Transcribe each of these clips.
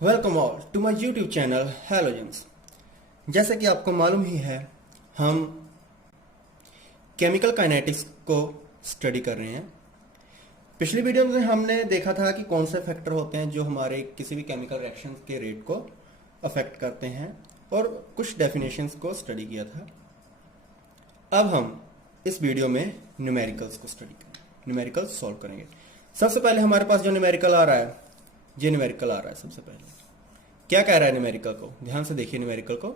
Welcome all to my YouTube channel halogens. जैसे कि आपको मालूम ही है, हम केमिकल काइनेटिक्स को स्टडी कर रहे हैं। पिछली वीडियो में हमने देखा था कि कौन से फैक्टर होते हैं जो हमारे किसी भी केमिकल रिएक्शन के रेट को अफेक्ट करते हैं और कुछ डेफिनेशंस को स्टडी किया था। अब हम इस वीडियो में न्यूमेरिकल्स को स्टडी करेंगे, न्यूमेरिकल्स सॉल्व करेंगे। सबसे पहले हमारे पास जो न्यूमेरिकल आ रहा है, ये न्यूमेरिकल आ रहा है। सबसे पहले क्या कह रहा है न्यूमेरिकल को, ध्यान से देखिए न्यूमेरिकल को।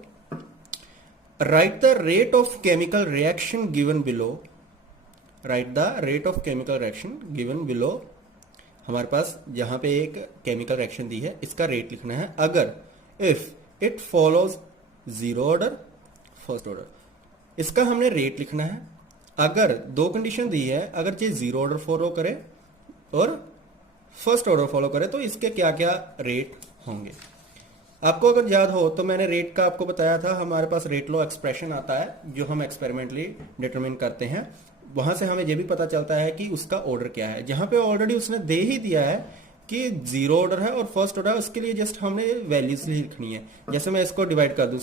Right the rate of chemical reaction given below, right the rate of chemical reaction given below. हमारे पास जहां पे एक केमिकल रिएक्शन दी है, इसका रेट लिखना है अगर if it follows zero order first order. इसका हमने रेट लिखना है अगर दो कंडीशन दी है, अगर ये जीरो ऑर्डर फॉलो करे और फर्स्ट ऑर्डर फॉलो करे तो इसके क्या क्या रेट होंगे। आपको अगर याद हो तो मैंने रेट का आपको बताया था, हमारे पास रेट लॉ एक्सप्रेशन आता है जो हम एक्सपेरिमेंटली डिटरमिन करते हैं। वहां से हमें यह भी पता चलता है कि उसका ऑर्डर क्या है। जहां पे ऑलरेडी उसने दे ही दिया है कि जीरो ऑर्डर है और फर्स्ट ऑर्डर है, उसके लिए जस्ट हमने वैल्यूज ही लिखनी है। जैसे मैं इसको डिवाइड कर दूं,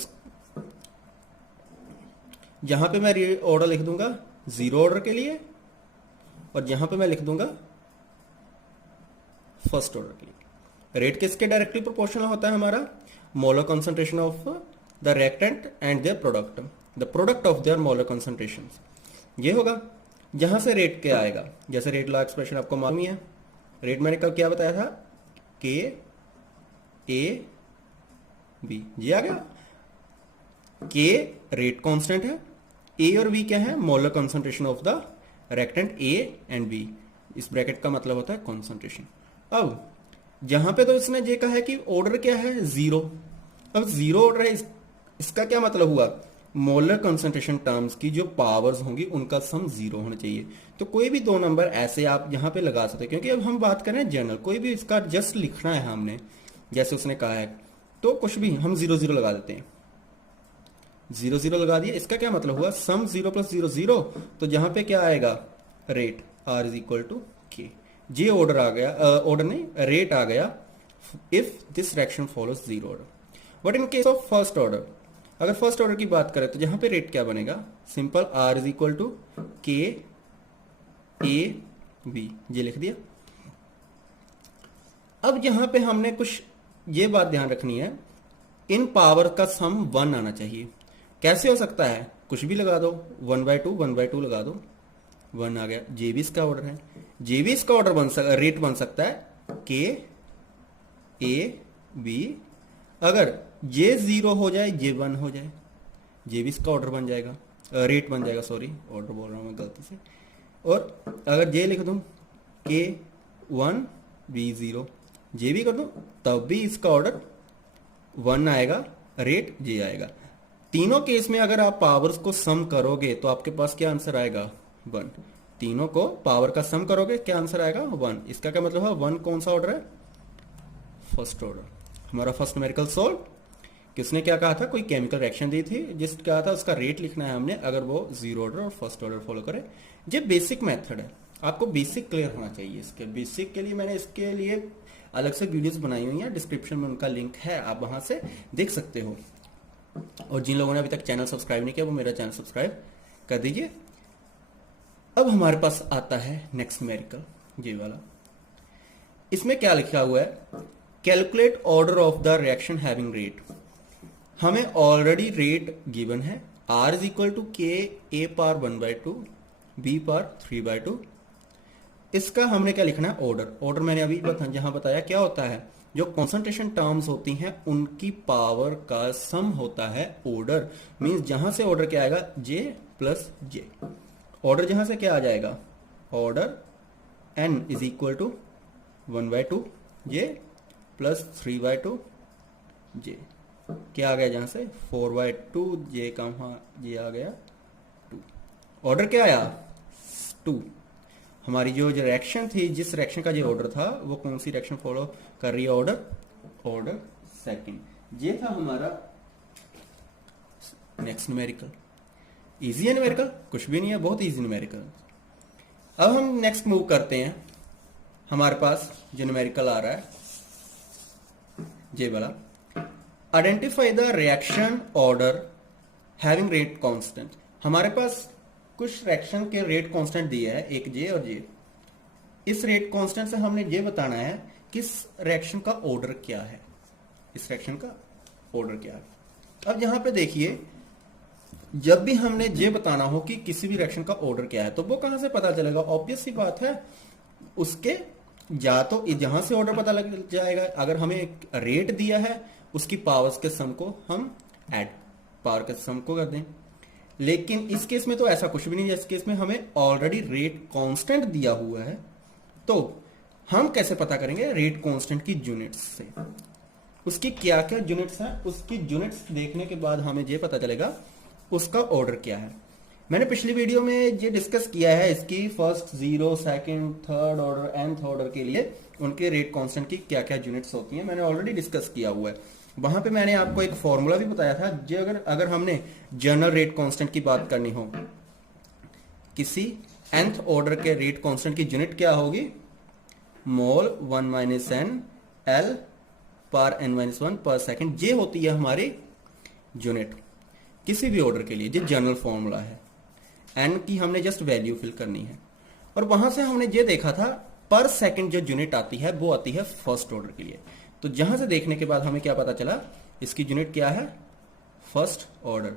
जहां पे मैं ऑर्डर लिख दूंगा जीरो ऑर्डर के लिए और यहां पे मैं लिख दूंगा फर्स्ट ऑर्डर के लिए। रेट किसके डायरेक्टली प्रोपोर्शनल होता है हमारा, molar concentration of the reactant and their product, the product of their molar concentration. ये होगा जहां से रेट क्या आएगा। जैसे रेट लॉ एक्सप्रेशन आपको मालूम ही है, रेट मैंने कल क्या बताया था, के ए बी। ये आ गया, के रेट कांस्टेंट है, ए और बी क्या है, molar concentration of the reactant A and B. इस ब्रैकेट का मतलब होता है कंसंट्रेशन। अब जहां पे तो इसने ये कहा है कि ऑर्डर क्या है, जीरो। अब जीरो ऑर्डर है, इसका क्या मतलब हुआ, मोलर कंसंट्रेशन टर्म्स की जो पावर्स होंगी उनका सम जीरो होना चाहिए। तो कोई भी दो नंबर ऐसे आप यहां पे लगा सकते हैं, क्योंकि अब हम बात कर रहे हैं जनरल, कोई भी इसका जस्ट लिखना है हमने जैसे उसने कहा है, तो कुछ भी हम जीरो जीरो लगा देते हैं। जीरो जीरो लगा दिया, इसका क्या मतलब हुआ, sum zero plus zero zero. तो जहां पे क्या आएगा, rate R is equal to K. ये ऑर्डर आ गया, ऑर्डर नहीं, रेट आ गया if this reaction follows zero order. But in case of first order, अगर फर्स्ट ऑर्डर की बात करें तो यहां पे रेट क्या बनेगा, simple R is equal to K A B. ये लिख दिया। अब यहां पे हमने कुछ ये बात ध्यान रखनी है, इन पावर का सम वन आना चाहिए। कैसे हो सकता है, कुछ भी लगा दो, 1/2 लगा दो, वन आ गया। जेबीस का ऑर्डर है, जेबीस का ऑर्डर रेट बन सकता है के ए बी। अगर ये जीरो हो जाए, ये वन हो जाए, जेबीस का ऑर्डर बन जाएगा, रेट बन जाएगा, सॉरी ऑर्डर बोल रहा हूं मैं गलती से। और अगर ये लिख दूं के वन बी जीरो, जे भी कर दूं तब भी इसका ऑर्डर वन आएगा, रेट जे आएगा। तीनों केस में अगर आप पावर्स को सम करोगे तो आपके पास क्या आंसर आएगा, वन। तीनों को पावर का सम करोगे क्या आंसर आएगा, वन। इसका क्या मतलब है, वन कौन सा ऑर्डर है, फर्स्ट ऑर्डर। हमारा फर्स्ट न्यूमेरिकल सॉल्व। किसने क्या कहा था, कोई केमिकल रिएक्शन दी थी, जिस कहा था उसका रेट लिखना है हमने अगर वो जीरो ऑर्डर और फर्स्ट ऑर्डर फॉलो करे। ये बेसिक मेथड है, आपको बेसिक क्लियर होना चाहिए। इसके बेसिक के लिए मैंने इसके लिए अलग से वीडियोस बनाई हुई हैं, डिस्क्रिप्शन में उनका लिंक है, आप वहां से देख सकते हो। और जिन लोगों ने अभी तक चैनल सब्सक्राइब नहीं किया वो मेरा चैनल सब्सक्राइब कर दीजिए। अब हमारे पास आता है नेक्स्ट न्यूमेरिकल, ये वाला। इसमें क्या लिखा हुआ है, calculate order of the reaction having rate. हमें ऑलरेडी रेट गिवन है, are is equal to K A par 1/2 B पार 3/2। इसका हमने क्या लिखना है, ऑर्डर। ऑर्डर मैंने अभी जहां बताया क्या होता है, जो कॉन्सेंट्रेशन टर्म्स होती हैं उनकी पावर का सम होता है ऑर्डर। मींस जहां से ऑर्डर क्या आएगा, जे प्लस जे। ऑर्डर जहां से क्या आ जाएगा, order N is equal to 1/2 J plus 3/2 J. क्या आ गया जहां से, 4/2 जे का ये आ गया 2। ऑर्डर क्या आया, 2। हमारी जो रिएक्शन थी, जिस रिएक्शन का जो ऑर्डर था वो कौन सी रिएक्शन फॉलो कर रही है, ऑर्डर सेकंड। ये था हमारा नेक्स्ट न्यूमेरिकल। इजी है न्यूमेरिकल, कुछ भी नहीं है, बहुत इजी न्यूमेरिकल। अब हम नेक्स्ट मूव करते हैं। हमारे पास जो न्यूमेरिकल आ रहा है जे वाला, identify the reaction order having rate constant. हमारे पास कुछ रिएक्शन के रेट कांस्टेंट दिए है, एक जे और जे। इस रेट कांस्टेंट से हमने ये बताना है कि इस रिएक्शन का ऑर्डर क्या है, इस रिएक्शन का ऑर्डर क्या है। अब यहां पे देखिए, जब भी हमने ये बताना हो कि किसी भी रिएक्शन का ऑर्डर क्या है, तो वो कहां से पता चलेगा? ऑब्वियस सी बात है, उसके या तो जहां से ऑर्डर पता लग जाएगा, अगर हमें एक रेट दिया है उसकी पावर्स के सम को हम ऐड पावर के सम को कर दें। लेकिन इस केस में तो ऐसा कुछ भी नहीं है, इस केस में हमें ऑलरेडी रेट कांस्टेंट दिया हुआ है। तो हम कैसे पता करेंगे? रेट कांस्टेंट की यूनिट्स से। उसकी क्या क्या यूनिट्स हैं, उसकी यूनिट्स देखने के बाद हमें ये पता चलेगा उसका ऑर्डर क्या है। मैंने पिछली वीडियो में ये डिस्कस किया है, इसकी first, zero, second, third order, nth order के लिए उनके रेट कांस्टेंट की क्या क्या यूनिट्स होती हैं, मैंने ऑलरेडी डिस्कस किया हुआ है। वहां पे मैंने आपको एक फॉर्मूला भी बताया था, जो अगर हमने जनरल रेट कांस्टेंट की बात करनी हो, किसी nth ऑर्डर के रेट कांस्टेंट की यूनिट क्या होगी? मोल 1 माइनस एन एल पर n माइनस 1 पर सेकेंड। ये होती है हमारी यूनिट किसी भी ऑर्डर के लिए। ये जनरल फॉर्मूला है, n की हमने जस्ट वैल्यू फिल करनी है। और वहां से हमने ये देखा था पर सेकंड जो यूनिट आती है वो आती है फर्स्ट ऑर्डर के लिए। तो जहां से देखने के बाद हमें क्या पता चला, इसकी यूनिट क्या है? First order.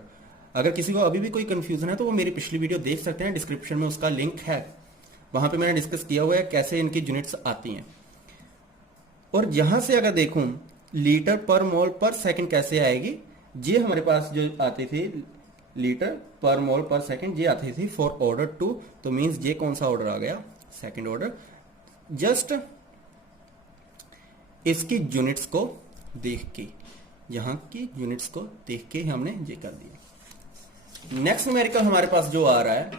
अगर किसी को अभी भी कोई कंफ्यूजन है तो वो मेरी पिछली वीडियो देख सकते हैं, डिस्क्रिप्शन में उसका लिंक है, वहां पे मैंने डिस्कस किया हुआ है कैसे इनकी यूनिट्स आती हैं। और यहां से अगर देखूं लीटर पर मोल पर सेकंड कैसे आएगी, ये हमारे पास जो आती थी लीटर पर मोल पर सेकंड, ये आती थी फॉर ऑर्डर 2। तो मींस ये कौन सा ऑर्डर आ गया? Second order. जस्ट इसकी यूनिट्स को देख के, यहां की यूनिट्स को देख के हमने ये कर दिया। नेक्स्ट न्यूमेरिकल हमारे पास जो आ रहा है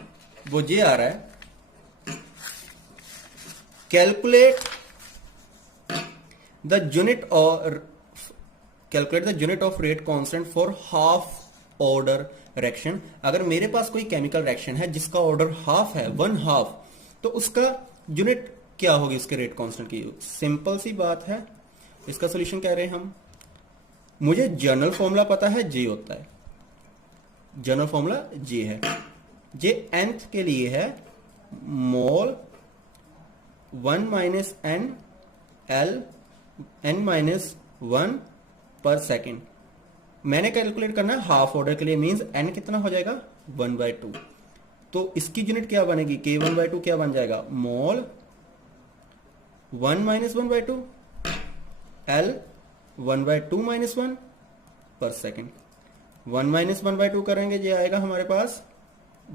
वो ये आ रहा है, calculate the unit of rate constant for half order reaction. अगर मेरे पास कोई केमिकल रिएक्शन है जिसका ऑर्डर हाफ है, 1/2, तो उसका यूनिट क्या होगी उसके रेट कांस्टेंट की? सिंपल सी बात है, इसका सॉल्यूशन कह रहे हैं हम। मुझे जनरल फॉर्मूला पता है, जे होता है, जनरल फॉर्मूला जे है। जे nth के लिए है mole 1 minus N L n minus 1 per second. मैंने कैलकुलेट करना है हाफ ऑर्डर के लिए, मींस n कितना हो जाएगा? 1/2। तो इसकी यूनिट क्या बनेगी? k1/2 क्या बन जाएगा? मोल 1 minus 1/2 L 1/2 minus 1 per second. 1 minus 1/2 करेंगे, ये आएगा हमारे पास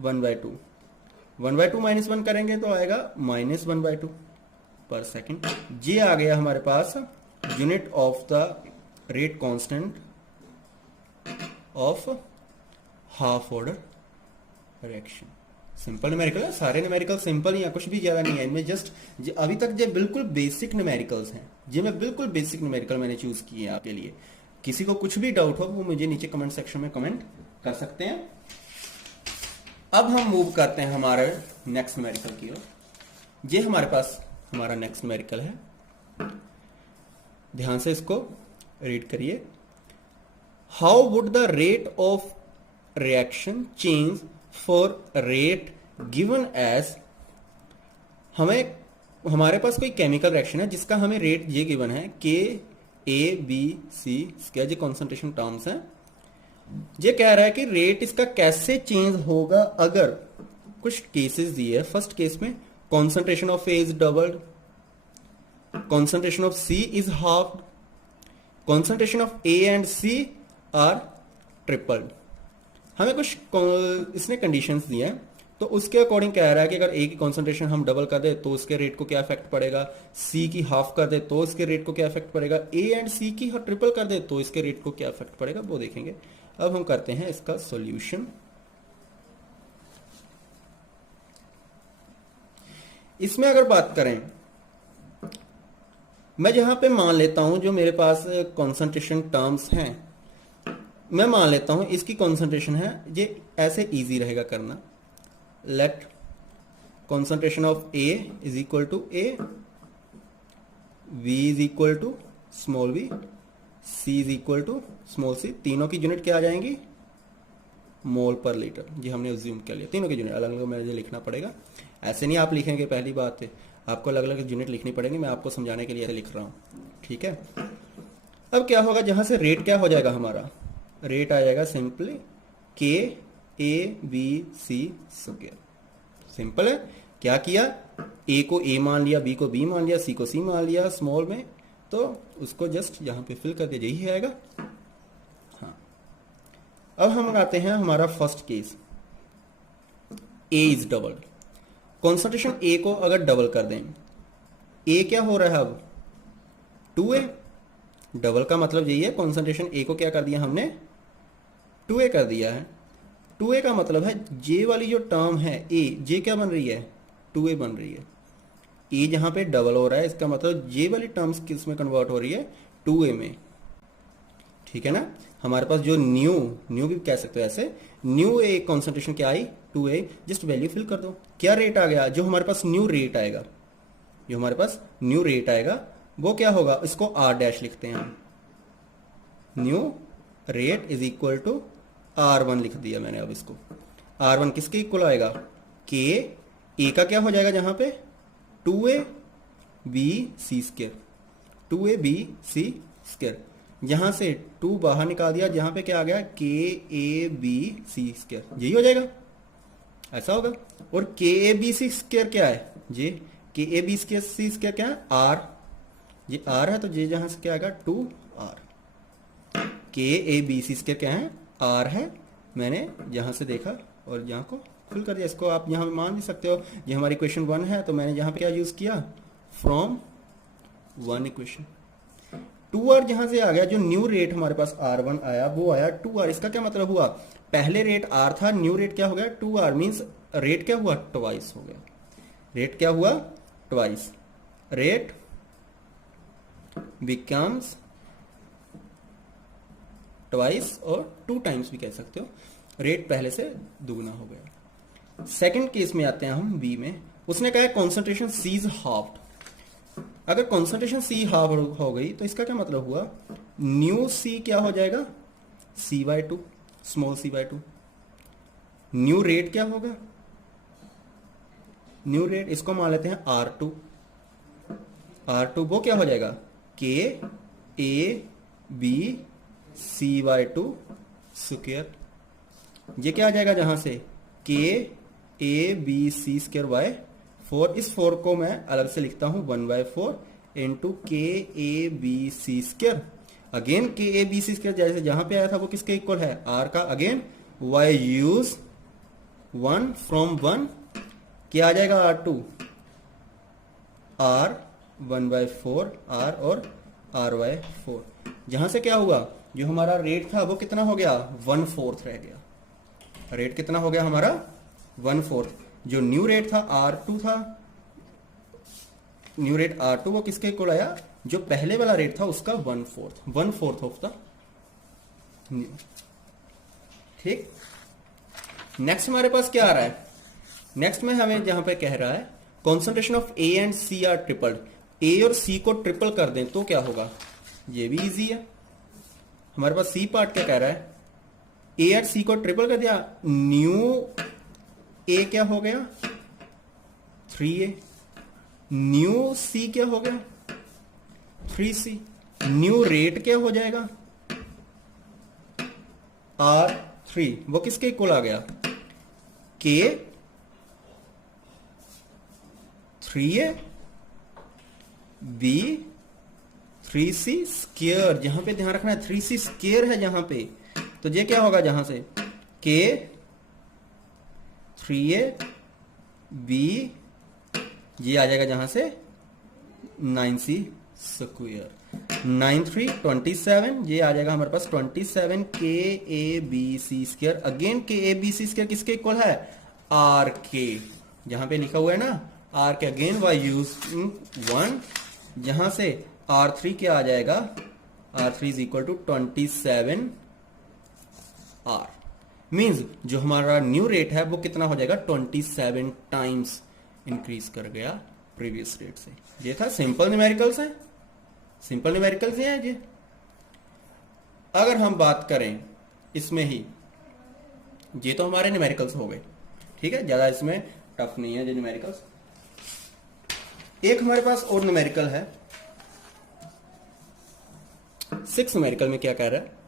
1/2। 1/2 माइनस 1 करेंगे तो आएगा माइनस 1/2 पर सेकेंड। ये आ गया हमारे पास unit of the rate constant of half order reaction. Simple numerical है, सारे न्यूमेरिकल सिंपल ही है, कुछ भी ज्यादा नहीं है इनमें। जस्ट अभी तक जो बिल्कुल बेसिक न्यूमेरिकल्स हैं, जी मैं बिल्कुल बेसिक न्यूमेरिकल मैंने चूज किए हैं आपके लिए। किसी को कुछ भी डाउट हो वो मुझे नीचे कमेंट सेक्शन में कमेंट कर सकते हैं। अब हम मूव करते हैं हमारे नेक्स्ट न्यूमेरिकल की ओर। ये हमारे पास हमारा नेक्स्ट न्यूमेरिकल है, ध्यान से इसको रीड करिए। How would the rate of reaction change for rate given as. हमें हमारे पास कोई केमिकल रिएक्शन है जिसका हमें रेट ये गिवन है, के ए बी सी, इसके जो कॉन्सेंट्रेशन टर्म्स हैं। ये कह रहा है कि रेट इसका कैसे चेंज होगा अगर कुछ केसेस दिए है। फर्स्ट केस में concentration of A is doubled, concentration of C is half, concentration of A and C are tripled. हमें कुछ इसने कंडीशंस दिए हैं, तो उसके अकॉर्डिंग कह रहा है कि अगर ए की कॉन्सेंट्रेशन हम डबल कर दे तो उसके रेट को क्या इफेक्ट पड़ेगा, सी की हाफ कर दे तो इसके रेट को क्या इफेक्ट पड़ेगा, ए एंड सी की ट्रिपल कर दे तो इसके रेट को क्या इफेक्ट पड़ेगा, वो देखेंगे। अब हम करते हैं इसका सॉल्यूशन। इसमें अगर बात करें, मैं यहां पे मान लेता हूं जो मेरे पास कॉन्सेंट्रेशन टर्म्स हैं, मैं मान लेता हूं इसकी कॉन्सेंट्रेशन है, ये ऐसे इजी रहेगा करना। Let concentration of A is equal to a, B is equal to small b, C is equal to small c, तीनों की यूनिट क्या आ जाएंगी, मोल पर लीटर। जी हमने अज्यूम कर लिया तीनों की यूनिट अलग अलग मुझे लिखना पड़ेगा, ऐसे नहीं आप लिखेंगे, पहली बात है आपको अलग अलग यूनिट लिखनी पड़ेगी, मैं आपको समझाने के लिए ऐसे लिख रहा हूँ, ठीक है। अब क्या होगा, जहां से रेट क्या हो जाएगा हमारा, रेट आ जाएगा simply K A B C square. Simple है, क्या किया, ए को ए मान लिया, बी को बी मान लिया, सी को सी मान लिया स्मॉल में, तो उसको जस्ट यहां पे फिल कर दिया, यही आएगा। हाँ, अब हम आते हैं हमारा first case, A is double. Concentration A को अगर डबल कर दें, ए क्या हो रहा है अब 2a, डबल का मतलब यही है, कॉन्सेंट्रेशन ए को क्या कर दिया हमने 2a कर दिया है। 2a का मतलब है जे वाली जो टर्म है ए, जे क्या बन रही है 2a बन रही है। ए जहां पे डबल हो रहा है इसका मतलब जे वाली टर्म्स किस में कन्वर्ट हो रही है 2a में, ठीक है ना। हमारे पास जो न्यू भी कह सकते हो ऐसे, न्यू ए कॉन्सेंट्रेशन क्या आई 2a, जस्ट वैल्यू फिल कर दो, क्या रेट आ गया, जो हमारे पास न्यू रेट आएगा, जो हमारे पास न्यू रेट आएगा वो क्या होगा, इसको आर डैश लिखते हैं हम, new rate is equal to R1 लिख दिया मैंने। अब इसको R1 किसके इक्वल आएगा, के ए का क्या हो जाएगा जहां पे 2a b c square, 2a b c square, यहां से 2 बाहर निकाल दिया, जहां पे क्या आ गया के ए बी सी स्क्वायर, यही हो जाएगा, ऐसा होगा। और के ए बी सी स्क्वायर क्या है, जे के ए बी सी स्क्वायर क्या है आर, ये आर है तो जे जहां से क्या आएगा 2r, के ए बी सी स्क्वायर क्या है आर है, मैंने यहां से देखा और यहां को फिल कर दिया, इसको आप यहां मान भी सकते हो, ये हमारी इक्वेशन 1 है तो मैंने यहां पे क्या यूज किया फ्रॉम 1 इक्वेशन। 2r जहां से आ गया, जो न्यू रेट हमारे पास R1 आया वो आया 2r, इसका क्या मतलब हुआ, पहले रेट r था, न्यू रेट क्या हो गया 2r, मीन्स रेट क्या हुआ ट्वाइस हो गया, रेट क्या हुआ ट्वाइस, रेट बिकम्स ट्वाइस और 2 टाइम्स भी कह सकते हो, रेट पहले से दुगना हो गया। सेकंड केस में आते हैं हम बी में, उसने कहा कॉन्सेंट्रेशन सी इज हाफ्ड। अगर कॉन्सेंट्रेशन सी हाफ हो गई तो इसका क्या मतलब हुआ, न्यू सी क्या हो जाएगा c/2, small c/2, new rate क्या होगा, न्यू रेट इसको मान लेते हैं R2, R2 वो क्या हो जाएगा के ए बी c/2 स्क्वायर, ये क्या आ जाएगा जहां से K A B C square by 4, इस 4 को मैं अलग से लिखता हूं 1/4 into K A B C square, again K A B C square जैसे जहां पे आया था वो किसके इक्वल है आर का, अगेन वाई यूज 1 फ्रॉम 1, क्या आ जाएगा R2 R 1/4 R और R/4, जहां से क्या हुआ जो हमारा रेट था वो कितना हो गया 1/4 रह गया, रेट कितना हो गया हमारा 1/4, जो न्यू रेट था R2 था, न्यू रेट R2 वो किसके इक्वल आया, जो पहले वाला रेट था उसका 1/4 ऑफ द न्यू, ठीक। नेक्स्ट हमारे पास क्या आ रहा है, नेक्स्ट में हमें जहां पे कह रहा है concentration of A and C are tripled, A और सी को ट्रिपल कर दें तो क्या होगा, ये भी इजी है। हमारे पास सी पार्ट क्या कह रहा है, ए और सी को ट्रिपल कर दिया, न्यू ए क्या हो गया 3a, न्यू सी क्या हो गया 3c, न्यू रेट क्या हो जाएगा R3, वो किसके इक्वल आ गया के 3a b 3c स्क्वायर, जहां पे ध्यान रखना है 3c स्क्वायर है जहां पे, तो ये क्या होगा जहां से के 3a b, ये आ जाएगा जहां से 9c स्क्वायर, 9 3 27, ये आ जाएगा हमारे पास 27 K A B C square, again K A B C square किसके इक्वल है आर के, जहां पे लिखा हुआ है ना आर के, अगेन वाई यूज 1, जहां से R3 क्या आ जाएगा, R3 is equal to 27 R, means जो हमारा न्यू रेट है वो कितना हो जाएगा 27 टाइम्स इंक्रीज कर गया प्रीवियस रेट से। ये था सिंपल न्यूमेरिकल्स है, सिंपल न्यूमेरिकल्स हैं ये। अगर हम बात करें इसमें ही, ये तो हमारे न्यूमेरिकल्स हो गए, ठीक है, ज्यादा इसमें टफ नहीं है जो न्यूमेरिकल्स। एक हमारे पास और न्यूमेरिकल है, 6 न्यूमेरिकल में क्या कह रहा है,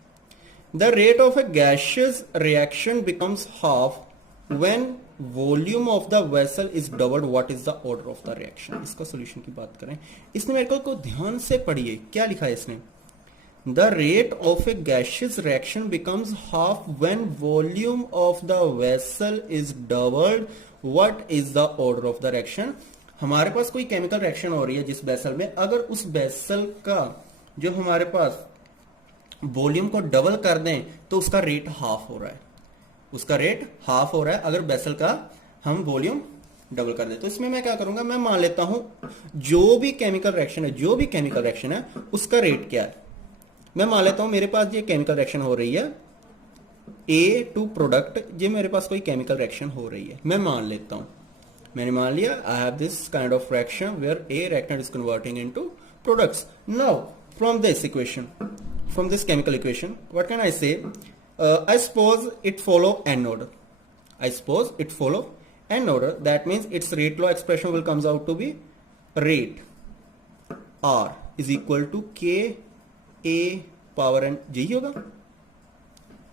the rate of A gaseous reaction becomes half when volume of the vessel is doubled, what is the order of the reaction. इसका सॉल्यूशन की बात करें, इस न्यूमेरिकल को ध्यान से पढ़िए, क्या लिखा है इसने, the rate of A gaseous reaction becomes half when volume of the vessel is doubled, what is the order of the reaction. हमारे पास कोई केमिकल रिएक्शन हो रही है जिस वेसल में, अगर उस वेसल का जो हमारे पास वॉल्यूम को डबल कर दें तो उसका रेट हाफ हो रहा है, उसका रेट हाफ हो रहा है अगर वेसल का हम वॉल्यूम डबल कर दें। तो इसमें मैं क्या करूंगा, मैं मान लेता हूं जो भी केमिकल रिएक्शन है, जो भी केमिकल रिएक्शन है उसका रेट क्या है। मैं मान लेता हूं मेरे पास ये केमिकल रिएक्शन हो रही है ए टू प्रोडक्ट, ये मेरे पास कोई केमिकल रिएक्शन हो रही है, मैं मान लेता हूं, मैंने मान लिया I have this kind of reaction where a reactant is converting into products. Now from this equation, from this chemical equation, what can I say? I suppose it follow n order. I suppose it follow n order. That means its rate law expression will comes out to be rate R is equal to K A power n, यही होगा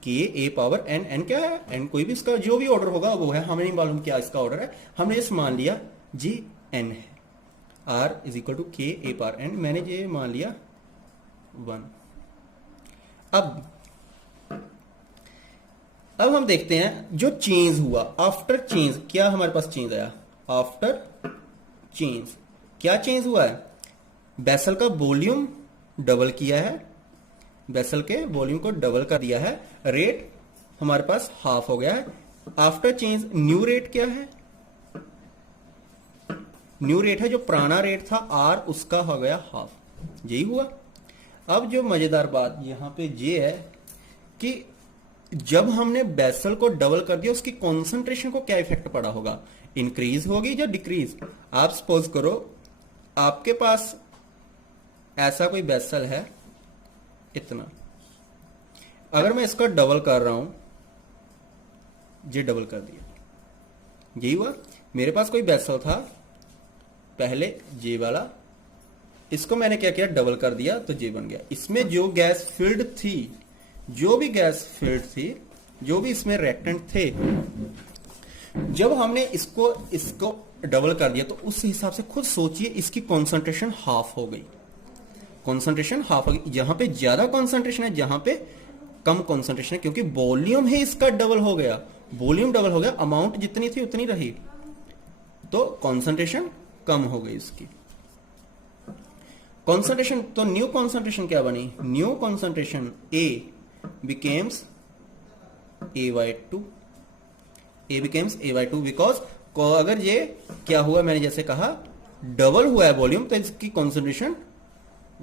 K A power n, n क्या है, n कोई भी इसका जो भी order होगा वो है, हमें नहीं मालूम क्या इसका ऑर्डर है, हमने इस मान लिया G n है, R is equal to K A power n, मैंने ये मान लिया 1। अब हम देखते हैं जो चेंज हुआ आफ्टर चेंज, क्या हमारे पास चेंज आया आफ्टर चेंज, क्या चेंज हुआ है, वेसल का वॉल्यूम डबल किया है, वेसल के वॉल्यूम को डबल कर दिया है, रेट हमारे पास हाफ हो गया है। आफ्टर चेंज न्यू रेट क्या है, न्यू रेट है जो पुराना रेट था आर, उसका हो गया हाफ, यही हुआ। अब जो मजेदार बात यहां पे ये है कि जब हमने वेसल को डबल कर दिया उसकी कॉन्सेंट्रेशन को क्या इफेक्ट पड़ा होगा, इंक्रीज होगी या डिक्रीज। आप सपोज करो आपके पास ऐसा कोई वेसल है इतना, अगर मैं इसका डबल कर रहा हूं, ये डबल कर दिया, यही हुआ। मेरे पास कोई वेसल था पहले जे वाला, इसको मैंने क्या किया डबल कर दिया तो जे बन गया। इसमें जो गैस फिल्ड थी, जो भी गैस फिल्ड थी, जो भी इसमें रिएक्टेंट थे, जब हमने इसको डबल कर दिया तो उस हिसाब से खुद सोचिए इसकी कॉन्सेंट्रेशन हाफ हो गई, कॉन्सेंट्रेशन हाफ हो गई। जहां पे ज्यादा कॉन्सेंट्रेशन है, जहां पे कम कॉन्सेंट्रेशन है, क्योंकि वॉल्यूम ही इसका डबल हो गया, वॉल्यूम डबल हो गया, अमाउंट जितनी थी उतनी रही, तो कॉन्सेंट्रेशन कम हो गई इसकी कॉन्सेंट्रेशन। तो न्यू कॉन्सेंट्रेशन क्या बनी, new concentration A becomes A/2, A becomes A/2 because अगर ये क्या हुआ, मैंने जैसे कहा डबल हुआ है वॉल्यूम, तो इसकी कॉन्सेंट्रेशन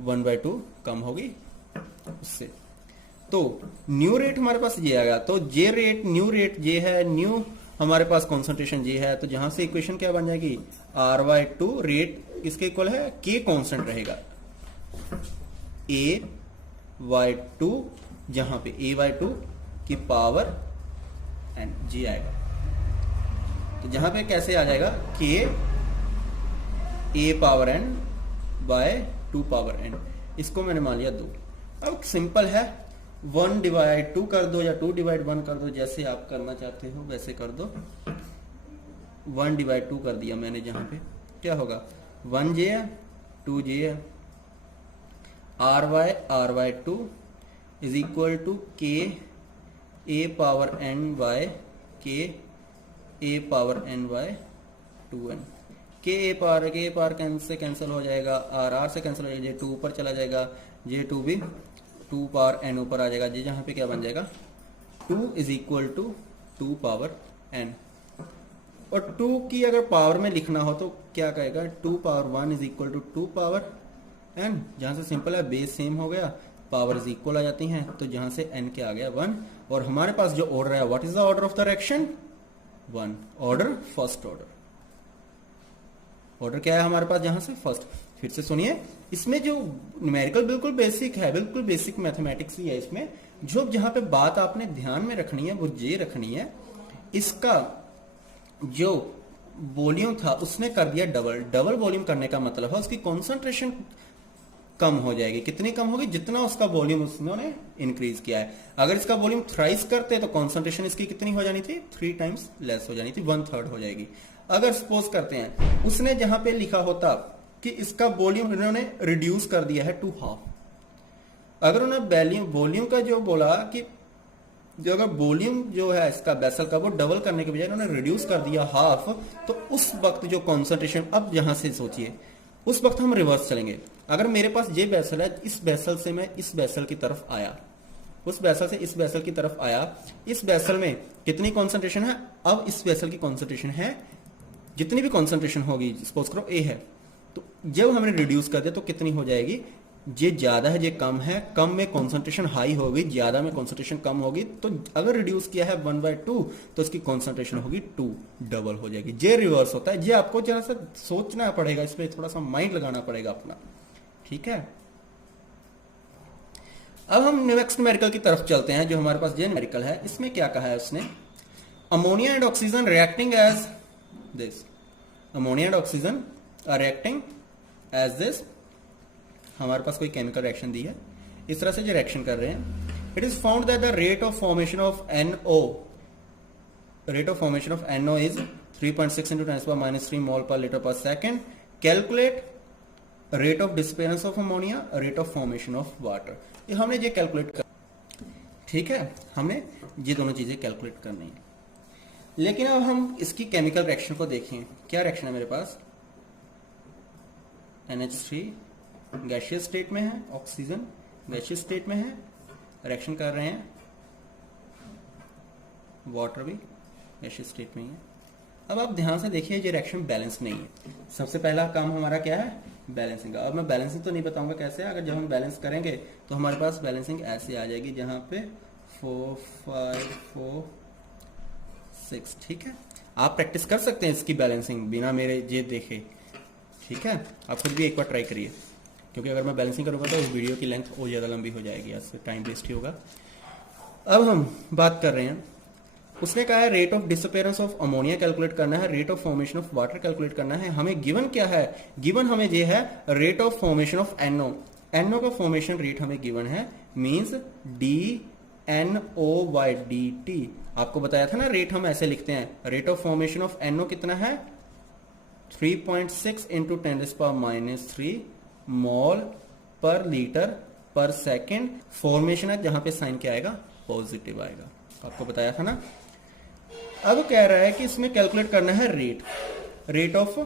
1/2 कम होगी उससे। तो न्यू रेट हमारे पास ये आ गया, तो जे रेट न्यू रेट ये है, न्यू हमारे पास कॉन्सेंट्रेशन ये है, तो जहां से इक्वेशन क्या बन जाएगी R/2, रेट किसके इक्वल है, K कांस्टेंट रहेगा, A/2, जहां पे A/2 की पावर n जी आएगा, तो जहां पे कैसे आ जाएगा K A power n by 2 power n, इसको मैंने मान लिया 2। अब सिंपल है, 1/2 कर दो या 2/1 कर दो, जैसे आप करना चाहते हो वैसे कर दो। 1/2 कर दिया मैंने, जहां पे क्या होगा 1j है 2j है, R/2 is equal to K A power n by K A power n by 2n। K A power से कैंसिल हो जाएगा, R से कैंसिल हो जाएगा, J2 ऊपर चला जाएगा, J2 भी 2 पावर n ऊपर आ जाएगा, जहां पे क्या बन जाएगा 2 is equal to 2 power n। और 2 की अगर पावर में लिखना हो तो क्या कहेगा, 2 power 1 is equal to 2 power n, जहां से सिंपल है बेस सेम हो गया, पावर इज इक्वल आ जाती हैं, तो जहां से n क्या आ गया 1। और हमारे पास जो ऑर्डर है, what is the order of the reaction, 1 order, first order. Order क्या है हमारे पास, जहां से फर्स्ट। फिर से सुनिए, इसमें जो न्यूमेरिकल बिल्कुल बेसिक है, बिल्कुल बेसिक मैथमेटिक्स ही है इसमें। जो जहां पे बात आपने ध्यान में रखनी है वो ये रखनी है, इसका जो वॉल्यूम था उसने कर दिया डबल। डबल वॉल्यूम करने का मतलब है उसकी कॉन्सेंट्रेशन कम हो जाएगी। कितनी कम होगी? जितना उसका वॉल्यूम उसने इंक्रीज किया है। अगर इसका वॉल्यूम थ्राइस करते तो कॉन्सेंट्रेशन इसकी कितनी हो जानी थी? 3 टाइम्स लेस हो जानी थी, 1/3 हो जाएगी। अगर सपोज करते हैं उसने जहां पे लिखा होता कि इसका वॉल्यूम इन्होंने रिड्यूस कर दिया है टू हाफ, अगर उन्होंने वॉल्यूम का जो बोला कि जो अगर वॉल्यूम जो है इसका वेसल का वो डबल करने के बजाय इन्होंने रिड्यूस कर दिया हाफ, तो उस वक्त जो कॉन्सेंट्रेशन, अब यहां से सोचिए, उस वक्त हम रिवर्स चलेंगे। अगर मेरे पास ये वेसल है, इस वेसल से मैं इस वेसल की तरफ आया, उस वेसल से इस वेसल की तरफ आया, इस वेसल में कितनी कॉन्सेंट्रेशन है? अब इस वेसल की कॉन्सेंट्रेशन है, जितनी भी कॉन्सेंट्रेशन होगी, सपोज करो ए है, तो जब हमने रिड्यूस कर दिया तो कितनी हो जाएगी? ये ज्यादा है, ये कम है, कम में कॉन्सेंट्रेशन हाई होगी, ज्यादा में कॉन्सेंट्रेशन कम होगी। तो अगर रिड्यूस किया है 1/2 तो इसकी कॉन्सेंट्रेशन होगी 2, डबल हो जाएगी। ये रिवर्स होता है। ये आपको जरा सा सोचना पड़ेगा, इस पर थोड़ा सा माइंड लगाना पड़ेगा अपना, ठीक है। अब हम नेक्स्ट न्यूमेरिकल की तरफ चलते हैं। जो हमारे पास ये न्यूमेरिकल है, इसमें क्या कहा है उसने? Ammonia and oxygen reacting as this, ammonia and oxygen are reacting as this. हमारे पास कोई केमिकल रिएक्शन दी है, इस तरह से जो रिएक्शन कर रहे हैं। It is found that the rate of formation of NO, rate of formation of NO is 3.6 × 10⁻³ मोल पर लीटर पर second. Calculate rate of disappearance of ammonia, rate of formation of water. ये हमने ये कैलकुलेट कर, ठीक है, हमने ये दोनों चीजें कैलकुलेट करनी है। लेकिन अब हम इसकी केमिकल रिएक्शन को देखें। क्या रिएक्शन है मेरे पास? NH3 गैसियस स्टेट में है, ऑक्सीजन गैसियस स्टेट में है, रिएक्शन कर रहे हैं, वाटर भी गैसियस स्टेट में ही है। अब आप ध्यान से देखिए, ये रिएक्शन बैलेंस नहीं है। सबसे पहला काम हमारा क्या है? बैलेंसिंग का। अब मैं बैलेंसिंग तो नहीं बताऊंगा कैसे, अगर जब हम बैलेंस करेंगे तो हमारे पास बैलेंसिंग ऐसे आ जाएगी, जहां पे 4 5 4 6, ठीक है। आप प्रैक्टिस कर सकते हैं इसकी बैलेंसिंग बिना मेरे ये देखे, ठीक है। आप खुद भी एक बार ट्राई करिए, क्योंकि अगर मैं बैलेंसिंग करूंगा तो इस वीडियो की लेंथ और ज़्यादा लंबी हो जाएगी, इससे टाइम वेस्ट ही होगा। अब हम बात कर रहे हैं, उसने कहा है rate of disappearance of ammonia calculate करना है, rate of formation of water calculate करना है। हमें गिवन क्या है? गिवन हमें ये है rate of formation of NO। NO का फॉर्मेशन रेट हमें गिवन है, मींस DNO/dt। आपको बताया था ना, रेट हम ऐसे लिखते हैं, rate of formation of NO कितना है? 3.6 × 10⁻³ मोल पर लीटर पर सेकेंड। फॉर्मेशन है, जहां पे साइन क्या आएगा? पॉजिटिव आएगा। आपको बताया था ना। अब कह रहा है कि इसमें कैलकुलेट करना है rate, rate of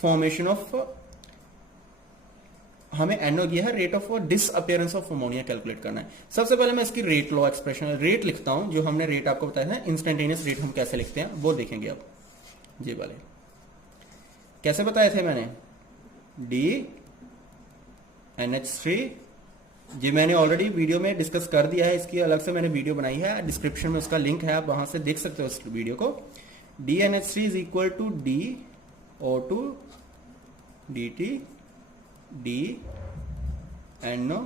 formation of, हमें NO दिया है, rate of disappearance of ammonia calculate करना है। सबसे पहले मैं इसकी रेट लॉ एक्सप्रेशन रेट लिखता हूं, जो हमने रेट आपको बताया था, इंस्टेंटेनियस रेट हम कैसे लिखते हैं वो देखेंगे। अब ये वाले कैसे बताए थे मैंने? NH3, जी मैंने ऑलरेडी वीडियो में डिस्कस कर दिया है, इसकी अलग से मैंने वीडियो बनाई है, डिस्क्रिप्शन में उसका लिंक है, आप वहां से देख सकते हो उस वीडियो को। DNH3 is equal to DO2 dt DNO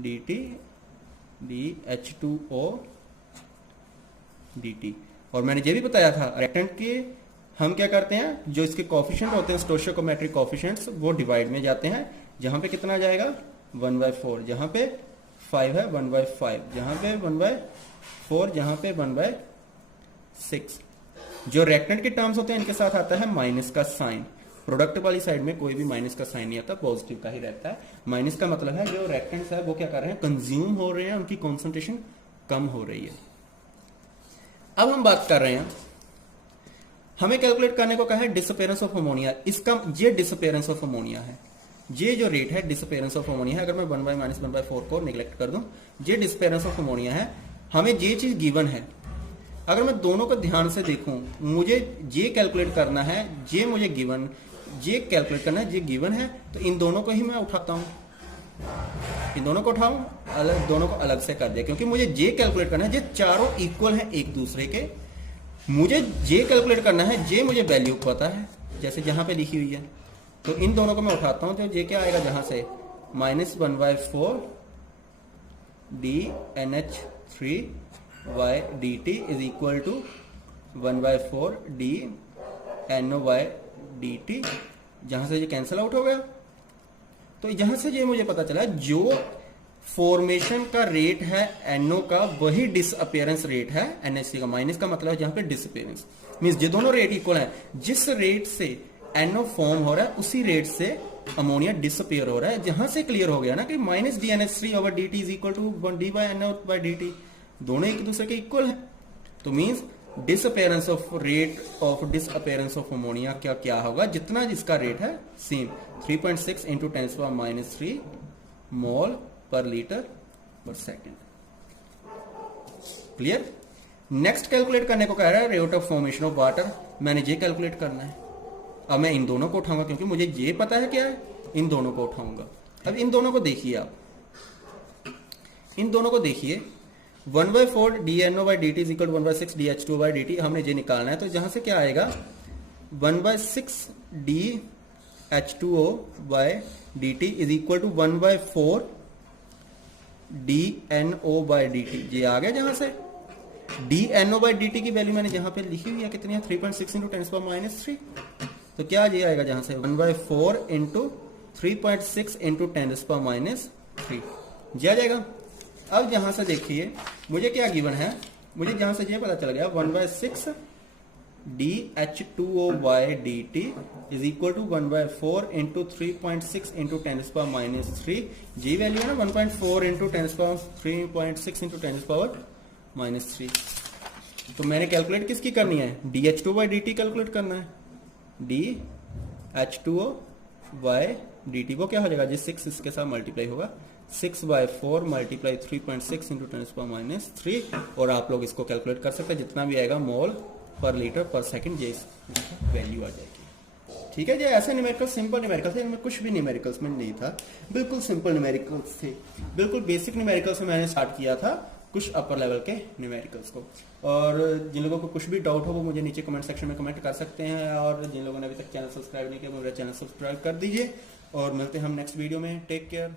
dt DH2O dt। और मैंने ये भी बताया था रिएक्टेंट के हम क्या करते हैं, जो इसके कोफिशिएंट होते हैं स्टोइचियोमेट्रिक कोफिशिएंट्स, वो डिवाइड में जाते हैं। जहां पे कितना जाएगा? 1/4, जहां पे 5 है 1/5, जहां पे 1/4, जहां पे 1/6। जो रिएक्टेंट के टर्म्स होते हैं इनके साथ आता है माइनस का साइन। प्रोडक्ट वाली साइड में कोई भी माइनस का साइन नहीं आता, पॉजिटिव का ही रहता है। माइनस का मतलब है जो रिएक्टेंट्स है वो क्या कर रहे हैं? कंज्यूम हो रहे हैं, उनकी कॉन्सेंट्रेशन कम हो रही है। अब हम बात कर रहे हैं, हमें कैलकुलेट करने को कहा है डिसअपीयरेंस ऑफ अमोनिया। इसका ये डिसअपीयरेंस ऑफ अमोनिया है, ये जो रेट है डिसअपीयरेंस ऑफ अमोनिया है। अगर मैं 1 - 1/4 को निगलेक्ट कर दूं, ये डिसअपीयरेंस ऑफ अमोनिया है। हमें ये चीज गिवन है। अगर मैं दोनों को ध्यान से देखूं, मुझे ये कैलकुलेट करना है, ये मुझे गिवन, ये कैलकुलेट करना है, ये गिवन है, तो इन दोनों को ही मैं उठाता हूं, इन दोनों को उठाऊं, अलग, दोनों को अलग से कर दिया, क्योंकि मुझे ये कैलकुलेट करना है, ये चारों इक्वल है एक दूसरे के। मुझे ये कैलकुलेट करना है, ये मुझे वैल्यू पता है, जैसे जहां पे लिखी हुई है, तो इन दोनों को मैं उठाता हूं, तो ये क्या आएगा जहां से -1/4 DNH3 dt is equal to 1/4 DNO dt, जहां से ये कैंसिल आउट हो गया। तो यहां से ये मुझे पता चला जो फॉर्मेशन का रेट है NO का, वही डिसअपियरेंस रेट है NH3 का। माइनस का मतलब है जहां पे डिसअपियरेंस, मींस ये दोनों रेट इक्वल है। जिस रेट से NO फॉर्म हो रहा है उसी रेट से अमोनिया डिसअपियर हो रहा है। जहां से क्लियर हो गया ना कि -DNH3/dt is equal to d/NO/dt, दोनों एक दूसरे के इक्वल है। तो means disappearance of rate of disappearance of ammonia क्या होगा, जितना जिसका रेट है सेम 3.6 इंटू 10⁻³ मोल पर लीटर पर सेकेंड। क्लियर। नेक्स्ट कैलकुलेट करने को कह रहा है rate of formation of water. मैंने ये कैलकुलेट करना है। अब मैं इन दोनों को उठाऊंगा क्योंकि मुझे ये पता है क्या है, इन दोनों को उठाऊंगा। अब इन दोनों को देखिए, आप इन दोनों को देखिए, 1/4 DNO/dt इज इक्वल 1/6 DH2/dt हमने ये निकालना है। तो जहां से क्या आएगा 1/6 DH2O/dt is equal to 1/4 DNO/dt, ये आ गया। जहां से DNO/dt की वैल्यू मैंने जहां पे लिखी हुई है कितनी है, 3.6 इंटू 10⁻³ तो क्या ये आएगा जहां से 1/4 इंटू 3.6 इंटू 10⁻³ ये आ जाएगा। अब यहां से देखिए मुझे क्या गिवन है, मुझे जहां से ये पता चल गया 1/6 DH2O/dt is equal to 1/4 into 3.6 into 10⁻³ जी वैल्यू है ना, 1.4 इंटू 3.6 इंटू 10⁻³ तो मैंने कैलकुलेट किसकी करनी है, DH2/dt कैलकुलेट करना है। DH2O/dt वो क्या हो जाएगा, जिस 6 इसके साथ मल्टीप्लाई होगा 6/4 मल्टीप्लाई 3.6 इंटू 10⁻³ और आप लोग इसको कैलकुलेट कर सकते हैं, जितना भी आएगा मोल पर लीटर पर सेकंड ये वैल्यू आ जाएगी। ठीक है जी, ऐसे न्यूमेरिकल सिंपल न्यूमेरिकल थे, इनमें कुछ भी न्यूमेरिकल्स में नहीं था, बिल्कुल सिंपल न्यूमेरिकल्स थे। बिल्कुल बेसिक न्यूमेरिकल से मैंने स्टार्ट किया था कुछ अपर लेवल के न्यूमेरिकल्स को। और जिन लोगों को कुछ भी डाउट हो वो मुझे नीचे कमेंट सेक्शन में कमेंट कर सकते हैं, और जिन लोगों ने अभी तक चैनल सब्सक्राइब नहीं किया वो मेरा चैनल सब्सक्राइब कर दीजिए। और मिलते हैं हम नेक्स्ट वीडियो में। Take care.